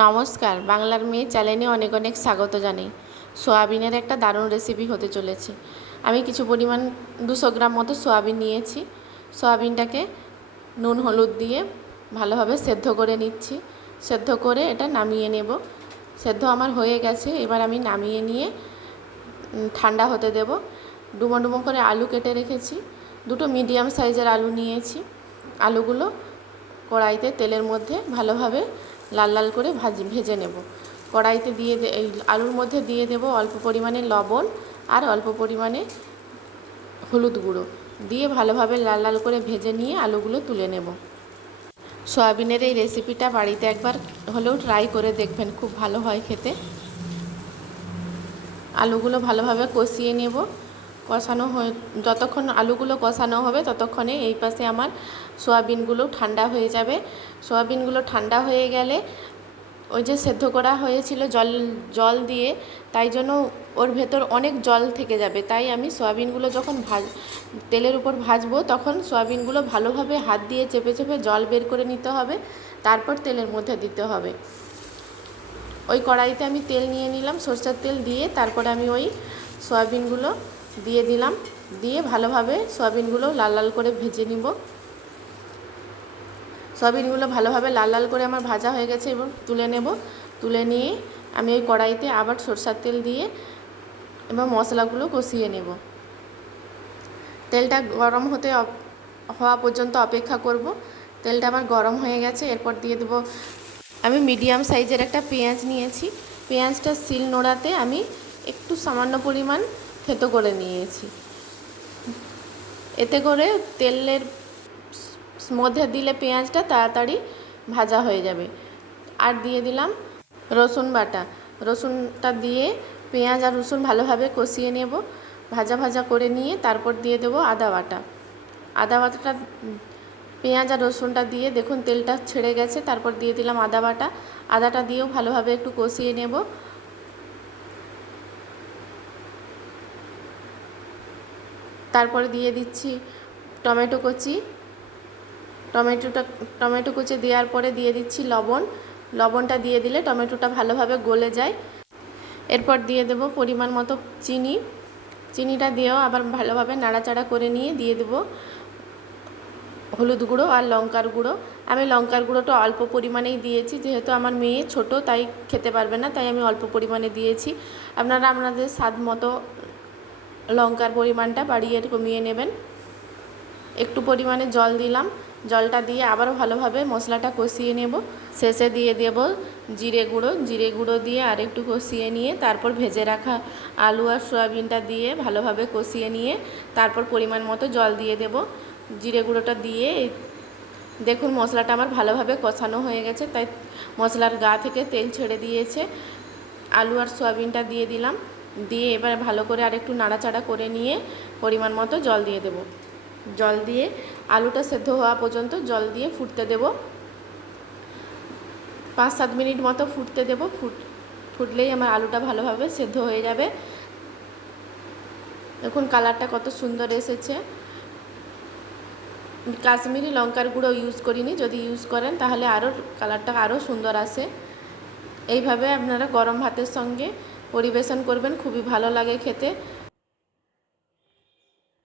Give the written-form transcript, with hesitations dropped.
নমস্কার, বাংলার মেয়ে চ্যানেলে অনেক অনেক স্বাগত জানাই। সোয়াবিনের একটা দারুণ রেসিপি হতে চলেছে। আমি কিছু পরিমাণ 200 গ্রাম মতো সোয়াবিন নিয়েছি। সোয়াবিনটাকে নুন হলুদ দিয়ে ভালোভাবে সেদ্ধ করে নিচ্ছি। সেদ্ধ করে এটা নামিয়ে নেব। সেদ্ধ আমার হয়ে গেছে, এবার আমি নামিয়ে নিয়ে ঠান্ডা হতে দেব। ডুমো ডুমো করে আলু কেটে রেখেছি। দুটো মিডিয়াম সাইজের আলু নিয়েছি। আলুগুলো কড়াইতে তেলের মধ্যে ভালোভাবে লাল লাল করে ভেজে নেব। কড়াইতে এই আলুর মধ্যে দিয়ে দেব অল্প পরিমাণে লবণ আর অল্প পরিমাণে হলুদ গুঁড়ো দিয়ে ভালোভাবে লাল লাল করে ভেজে নিয়ে আলুগুলো তুলে নেব। সয়াবিনের এই রেসিপিটা বাড়িতে একবার হলেও ট্রাই করে দেখবেন, খুব ভালো হয় খেতে। আলুগুলো ভালোভাবে কষিয়ে নেব। যতক্ষণ আলুগুলো কষানো হবে ততক্ষণে এই পাশে আমার সয়াবিনগুলো ঠান্ডা হয়ে যাবে। সয়াবিনগুলো ঠান্ডা হয়ে গেলে ওই যে সেদ্ধ করা হয়েছিল জল দিয়ে, তাই জন্য ওর ভেতর অনেক জল থেকে যাবে। তাই আমি সয়াবিনগুলো যখন তেলের উপর ভাজবো তখন সয়াবিনগুলো ভালোভাবে হাত দিয়ে চেপে চেপে জল বের করে নিতে হবে, তারপর তেলের মধ্যে দিতে হবে। ওই কড়াইতে আমি তেল নিয়ে নিলাম, সরষের তেল দিয়ে তারপরে আমি ওই সয়াবিনগুলো দিয়ে দিলাম। দিয়ে ভালোভাবে সয়াবিনগুলো লাল লাল করে ভেজে নিব। সয়াবিনগুলো ভালোভাবে লাল লাল করে আমার ভাজা হয়ে গেছে এবং তুলে নেব। তুলে নিয়ে আমি ওই কড়াইতে আবার সরষের তেল দিয়ে এবং মশলাগুলো কষিয়ে নেব। তেলটা গরম হওয়া পর্যন্ত অপেক্ষা করব। তেলটা আমার গরম হয়ে গেছে। এরপর দিয়ে দেবো, আমি মিডিয়াম সাইজের একটা পেঁয়াজ নিয়েছি। পেঁয়াজটা শিল নোড়াতে আমি একটু সামান্য পরিমাণ থেতো করে নিয়েছি। এতে করে তেলের মধ্যে দিলে পেঁয়াজটা তাড়াতাড়ি ভাজা হয়ে যাবে। আর দিয়ে দিলাম রসুন বাটা। রসুনটা দিয়ে পেঁয়াজ আর রসুন ভালোভাবে কষিয়ে নেব। ভাজা ভাজা করে নিয়ে তারপর দিয়ে দেবো আদা বাটা। আদা বাটাটা পেঁয়াজ আর রসুনটা দিয়ে দেখুন তেলটা ছেড়ে গেছে, তারপর দিয়ে দিলাম আদা বাটা। আদাটা দিয়েও ভালোভাবে একটু কষিয়ে নেব। তারপরে দিয়ে দিচ্ছি টমেটো কুচি। টমেটো কুচি দেওয়ার পরে দিয়ে দিচ্ছি লবণ। লবণটা দিয়ে দিলে টমেটোটা ভালোভাবে গলে যায়। এরপর দিয়ে দেব পরিমাণ মতো চিনি। চিনিটা দিয়েও আবার ভালোভাবে নাড়াচাড়া করে নিয়ে দিয়ে দেব হলুদ গুঁড়ো আর লঙ্কার গুঁড়ো। আমি লঙ্কার গুঁড়োটা অল্প পরিমাণেই দিয়েছি, যেহেতু আমার মেয়ে ছোট তাই খেতে পারবে না, তাই আমি অল্প পরিমাণে দিয়েছি। আপনারা আপনাদের স্বাদ মতো লঙ্কার পরিমাণটা বাড়িয়ে কমিয়ে নেবেন। একটু পরিমাণে জল দিলাম। জলটা দিয়ে আবারও ভালোভাবে মশলাটা কষিয়ে নেব। শেষে দিয়ে দেব জিরে গুঁড়ো। জিরে গুঁড়ো দিয়ে আর একটু কষিয়ে নিয়ে তারপর ভেজে রাখা আলু আর সয়াবিনটা দিয়ে ভালোভাবে কষিয়ে নিয়ে তারপর পরিমাণ মতো জল দিয়ে দেব। জিরে গুঁড়োটা দিয়ে দেখুন মশলাটা আমার ভালোভাবে কষানো হয়ে গেছে, তাই মশলার গা থেকে তেল ছেড়ে দিয়েছে। আলু আর সয়াবিনটা দিয়ে দিলাম। দিয়ে এবার ভালো করে আর একটু নাড়াচাড়া করে নিয়ে পরিমাণ মতো জল দিয়ে দেব। জল দিয়ে আলুটা সেদ্ধ হওয়া পর্যন্ত জল দিয়ে ফুটতে দেব। 5-7 মিনিট মতো ফুটতে দেব। ফুটলেই আমার আলুটা ভালোভাবে সেদ্ধ হয়ে যাবে। দেখুন কালারটা কত সুন্দর এসেছে। কাশ্মীরি লঙ্কার গুঁড়ো ইউজ করিনি, যদি ইউজ করেন তাহলে কালারটা আরও সুন্দর আসে। এইভাবে আপনারা গরম ভাতের সঙ্গে পরিবেশন করবেন, খুবই ভালো লাগে খেতে।